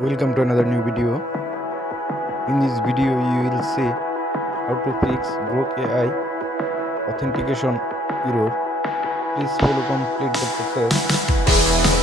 Welcome to another new video. In this video you will see how to fix Grok AI authentication error. Please follow complete the process.